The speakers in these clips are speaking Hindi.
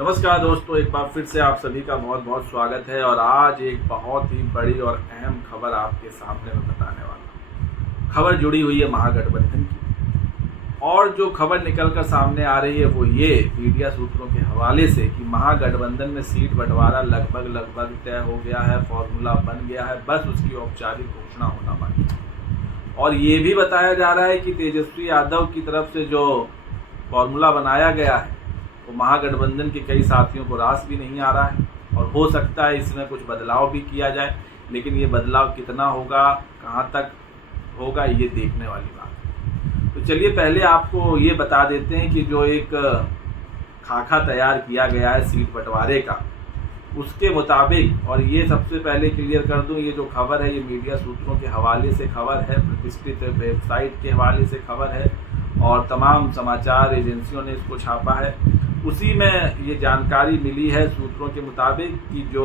नमस्कार दोस्तों, एक बार फिर से आप सभी का बहुत बहुत स्वागत है। और आज एक बहुत ही बड़ी और अहम खबर आपके सामने मैं बताने वाला हूँ। खबर जुड़ी हुई है महागठबंधन की, और जो खबर निकल कर सामने आ रही है वो ये मीडिया सूत्रों के हवाले से कि महागठबंधन में सीट बंटवारा लगभग तय हो गया है, फॉर्मूला बन गया है, बस उसकी औपचारिक घोषणा होना बाकी है। और ये भी बताया जा रहा है कि तेजस्वी यादव की तरफ से जो फॉर्मूला बनाया गया है वो महागठबंधन के कई साथियों को रास भी नहीं आ रहा है, और हो सकता है इसमें कुछ बदलाव भी किया जाए, लेकिन ये बदलाव कितना होगा, कहाँ तक होगा, ये देखने वाली बात है। तो चलिए पहले आपको ये बता देते हैं कि जो एक खाका तैयार किया गया है सीट बंटवारे का, उसके मुताबिक, और ये सबसे पहले क्लियर कर दूं, ये जो खबर है ये मीडिया सूत्रों के हवाले से खबर है, प्रतिष्ठित वेबसाइट के हवाले से खबर है, और तमाम समाचार एजेंसियों ने इसको छापा है। उसी में ये जानकारी मिली है सूत्रों के मुताबिक कि जो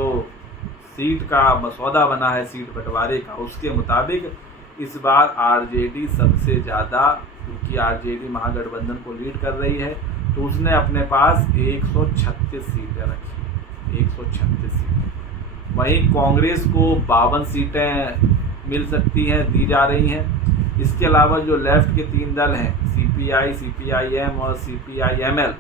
सीट का मसौदा बना है सीट बंटवारे का, उसके मुताबिक इस बार आरजेडी सबसे ज़्यादा, क्योंकि आरजेडी महागठबंधन को लीड कर रही है, तो उसने अपने पास 136 सीटें रखी, 136 सीटें। वहीं कांग्रेस को 52 सीटें मिल सकती हैं, दी जा रही हैं। इसके अलावा जो लेफ्ट के 3 दल हैं, सीपीआई, सीपीआईएम और सीपीआईएमएल,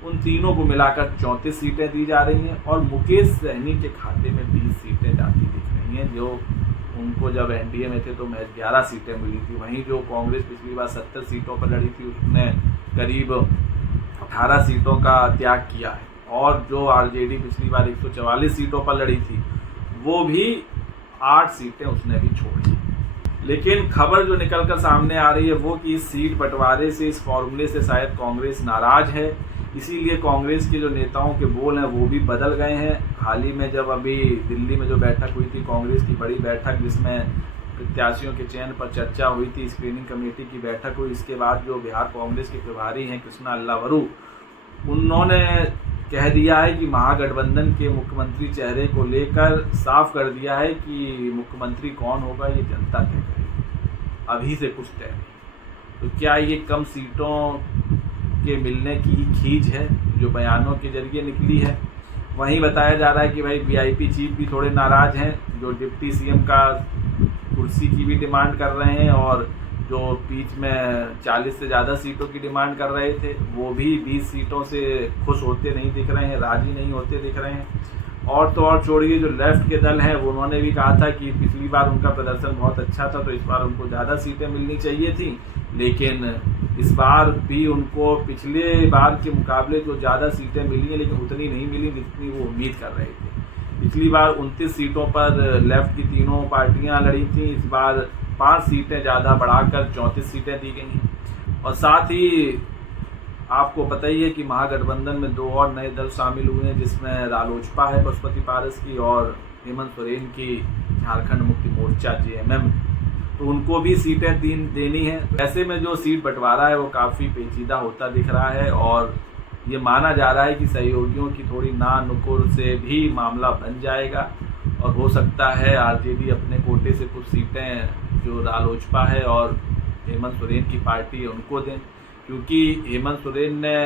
उन तीनों को मिलाकर 34 सीटें दी जा रही हैं, और मुकेश सहनी के खाते में 20 सीटें जाती दिख रही हैं, जो उनको जब एनडीए में थे तो महज 11 सीटें मिली थी। वहीं जो कांग्रेस पिछली बार 70 सीटों पर लड़ी थी, उसने करीब 18 सीटों का त्याग किया है, और जो आरजेडी पिछली बार 144 सीटों पर लड़ी थी, वो भी 8 सीटें उसने भी छोड़ी। लेकिन खबर जो निकल कर सामने आ रही है वो कि इस सीट बंटवारे से, इस फॉर्मूले से शायद कांग्रेस नाराज है, इसीलिए कांग्रेस के जो नेताओं के बोल हैं वो भी बदल गए हैं। हाल ही में जब अभी दिल्ली में जो बैठक हुई थी, कांग्रेस की बड़ी बैठक जिसमें प्रत्याशियों के चयन पर चर्चा हुई थी, स्क्रीनिंग कमेटी की बैठक हुई, इसके बाद जो बिहार कांग्रेस के प्रभारी हैं कृष्णा अल्लावरू, उन्होंने कह दिया है कि महागठबंधन के मुख्यमंत्री चेहरे को लेकर साफ कर दिया है कि मुख्यमंत्री कौन होगा ये जनता तय करेगी, अभी से कुछ तय नहीं। तो क्या ये कम सीटों के मिलने की खींच है जो बयानों के जरिए निकली है? वहीं बताया जा रहा है कि भाई वीआईपी चीफ भी थोड़े नाराज हैं, जो डिप्टी सीएम का कुर्सी की भी डिमांड कर रहे हैं, और जो बीच में 40 से ज़्यादा सीटों की डिमांड कर रहे थे, वो भी 20 सीटों से खुश होते नहीं दिख रहे हैं, राजी नहीं होते दिख रहे हैं। और तो और छोड़िए, जो लेफ्ट के दल हैं वो उन्होंने भी कहा था कि पिछली बार उनका प्रदर्शन बहुत अच्छा था, तो इस बार उनको ज़्यादा सीटें मिलनी चाहिए थी, लेकिन इस बार भी उनको पिछले बार के मुकाबले जो ज़्यादा सीटें मिली हैं, लेकिन उतनी नहीं मिली जितनी वो उम्मीद कर रहे थे। पिछली बार 29 सीटों पर लेफ्ट की तीनों पार्टियां लड़ी थी, इस बार 5 सीटें ज़्यादा बढ़ाकर 34 सीटें दी गई हैं। और साथ ही आपको पता ही है कि महागठबंधन में 2 और नए दल शामिल हुए हैं, जिसमें रालोजपा है पशुपति पारस की, और हेमंत सोरेन की झारखंड मुक्ति मोर्चा जेएमएम, तो उनको भी सीटें देनी है। ऐसे में जो सीट बंटवारा है वो काफ़ी पेचीदा होता दिख रहा है, और ये माना जा रहा है कि सहयोगियों की थोड़ी ना नुकुर से भी मामला बन जाएगा, और हो सकता है आरजेडी अपने कोटे से कुछ सीटें जो रालोजपा है और हेमंत सोरेन की पार्टी है उनको दें, क्योंकि हेमंत सोरेन ने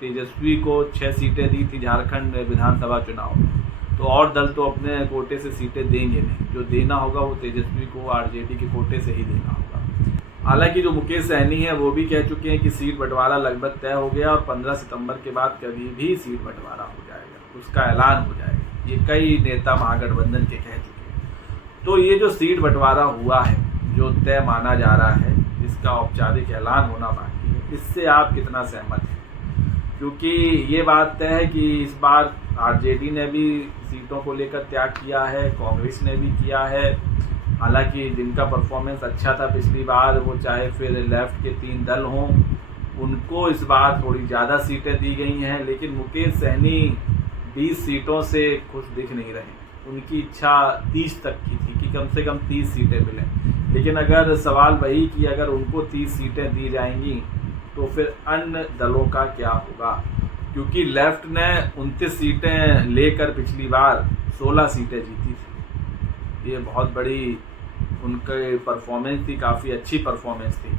तेजस्वी को 6 सीटें दी थी झारखंड विधानसभा चुनाव में, तो और दल तो अपने कोटे से सीटें देंगे नहीं, जो देना होगा वो तेजस्वी को आरजेडी के कोटे से ही देना होगा। हालांकि जो मुकेश सहनी है वो भी कह चुके हैं कि सीट बंटवारा लगभग तय हो गया, और 15 सितंबर के बाद कभी भी सीट बंटवारा हो जाएगा, उसका ऐलान हो जाएगा, ये कई नेता महागठबंधन के कह चुके हैं। तो ये जो सीट बंटवारा हुआ है, जो तय माना जा रहा है, जिसका औपचारिक ऐलान होना बाकी है, इससे आप कितना सहमत हैं? क्योंकि ये बात तय है कि इस बार आरजेडी ने भी सीटों को लेकर त्याग किया है, कांग्रेस ने भी किया है। हालांकि जिनका परफॉर्मेंस अच्छा था पिछली बार, वो चाहे फिर लेफ्ट के 3 दल हों, उनको इस बार थोड़ी ज़्यादा सीटें दी गई हैं, लेकिन मुकेश सहनी 20 सीटों से खुश दिख नहीं रहे। उनकी इच्छा 30 तक की थी कि कम से कम 30 सीटें मिलें, लेकिन अगर सवाल वही कि अगर उनको 30 सीटें दी जाएंगी तो फिर अन्य दलों का क्या होगा? क्योंकि लेफ्ट ने 29 सीटें लेकर पिछली बार 16 सीटें जीती थी, ये बहुत बड़ी उनके परफॉर्मेंस थी, काफ़ी अच्छी परफॉर्मेंस थी।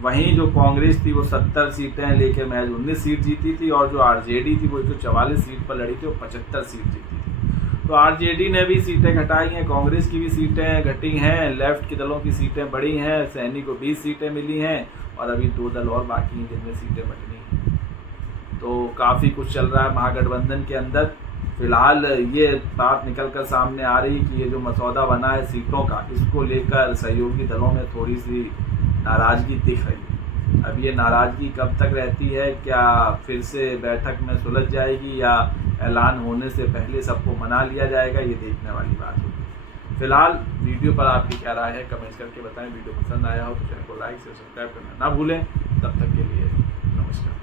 वहीं जो कांग्रेस थी वो 70 सीटें लेके महज 19 सीट जीती थी, और जो आरजेडी थी वो 144 सीट पर लड़ी थी वो 75 सीट जीती थी। तो आरजेडी ने भी सीटें घटाई हैं, कांग्रेस की भी सीटें घटी हैं, लेफ्ट के दलों की सीटें बढ़ी हैं, सैनी को 20 सीटें मिली हैं, और अभी 2 दल और बाकी हैं जिनमें सीटें बटनी हैं। तो काफ़ी कुछ चल रहा है महागठबंधन के अंदर। फिलहाल ये बात निकल कर सामने आ रही कि ये जो मसौदा बना है सीटों का, इसको लेकर सहयोगी दलों में थोड़ी सी नाराज़गी दिख रही है। अब ये नाराज़गी कब तक रहती है, क्या फिर से बैठक में सुलझ जाएगी या ऐलान होने से पहले सबको मना लिया जाएगा, ये देखने वाली बात होगी। फिलहाल वीडियो पर आपकी क्या राय है कमेंट्स करके बताएं। वीडियो पसंद आया हो तो चैनल को लाइक से सब्सक्राइब करना ना भूलें। तब तक के लिए नमस्कार।